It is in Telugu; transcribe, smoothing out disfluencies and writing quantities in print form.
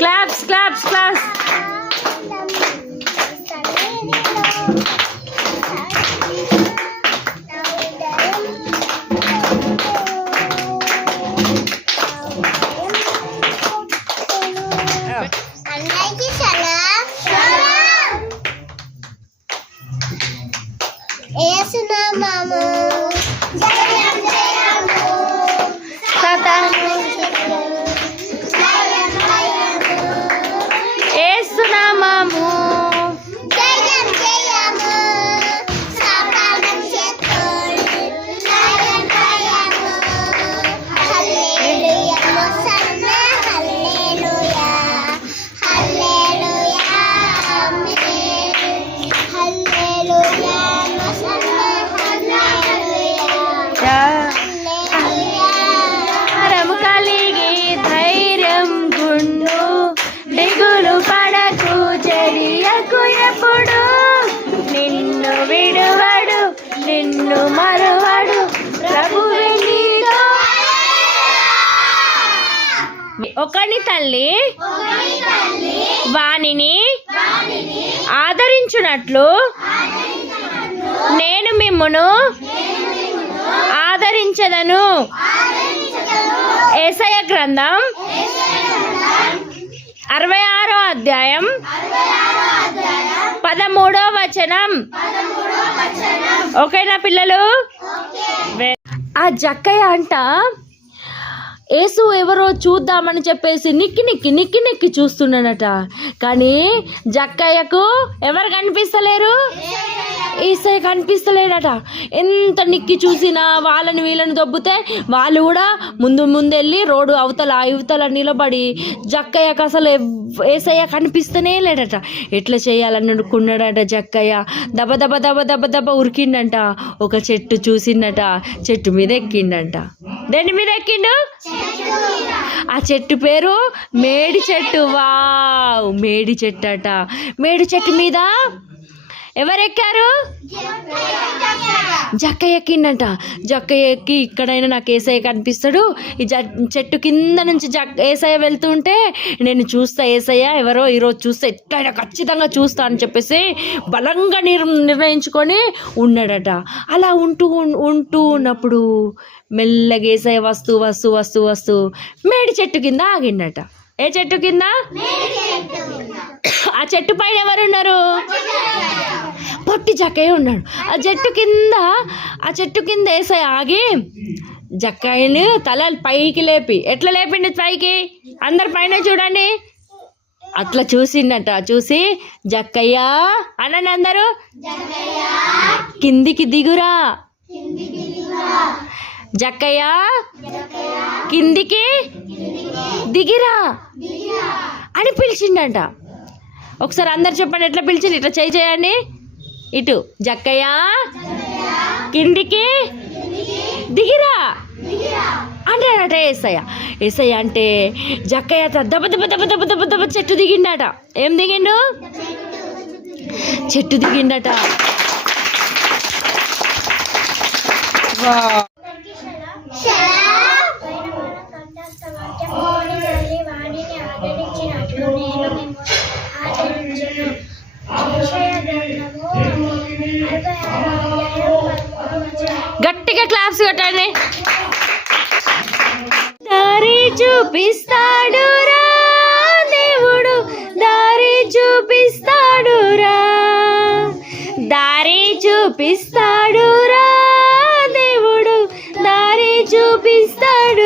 Claps claps claps. నిన్ను మరువడు ప్రభువే నీతో. ఒకని తల్లి వానిని ఆదరించునట్లు నేను మిమ్మును ఆదరించదను. యెషయా గ్రంథం 66వ అధ్యాయం 13వ వచనం. ఓకేనా పిల్లలు? ఆ జక్కయ్య అంట యేసు ఎవరో చూద్దామని చెప్పేసి నిక్కి చూస్తున్నాడట. కానీ జక్కయ్యకు ఎవరు కనిపిస్తలేరు? యేసయ్య కనిపిస్తలేడట. ఎంత నిక్కి చూసినా వాళ్ళని వీళ్ళని దొబ్బితే వాళ్ళు కూడా ముందెళ్ళి రోడ్డు అవతల నిలబడి జక్కయ్యకు అసలు యేసయ్య కనిపిస్తూనే లేడట. ఎట్లా చేయాలని అనుకున్నాడట జక్కయ్య. దబ దబ దబ దబ దబ ఉరికిండంట. ఒక చెట్టు చూసిండట, చెట్టు మీద ఎక్కిండంట. దేని మీద ఎక్కిండు? ఆ చెట్టు పేరు మేడి చెట్టు. వావ్, మేడి చెట్టు అట. మేడి చెట్టు మీద ఎవరెక్కారు? జక్కయ్య ఎక్కిండంట. జక్కయ్య ఎక్కి ఇక్కడైనా నాకు యేసయ్య కనిపిస్తాడు, ఈ చెట్టు కింద నుంచి యేసయ్య వెళ్తుంటే నేను చూస్తా, యేసయ్య ఎవరో ఈరోజు చూస్తే ఎట్లయినా ఖచ్చితంగా చూస్తా అని చెప్పేసి బలంగా నిర్ణయించుకొని ఉన్నాడట. అలా ఉంటూ ఉన్నప్పుడు మెల్లగా యేసయ్య వస్తూ మేడి చెట్టు కింద ఆగిండట. ఏ చెట్టు కింద? ఆ చెట్టు పైన ఎవరున్నారు? పొట్టి జక్కయ్య ఉన్నాడు. ఆ చెట్టు కింద యేసయ్య ఆగి జక్కయ్యని తల పైకి లేపి, ఎట్లా లేపిండి పైకి? అందరు పైన చూడండి. అట్లా చూసిండట. చూసి జక్కయ్య అనండి అందరూ, కిందికి దిగురా. జక్కయ్య కిందికి దిగిరా అని పిలిచిండట. ఒకసారి అందరు చెప్పండి ఎట్లా పిలిచింది. ఇట్లా చేయండి. ఇటు జక్కయ్య కిందికి దిగిరా అంటాడట యేసయ్య. యేసయ్య అంటే జక్కయ్య దబ దబ దబ దబ దబ దబ చెట్టు దిగిండట. ఏం దిగిండు? చెట్టు దిగిండట. గట్టిగా క్లాప్స్ కొట్టండి. దారి చూపిస్తాడురా దేవుడు, దారి చూపిస్తాడురా, దారి చూపిస్తాడురా దేవుడు, దారి చూపిస్తాడు.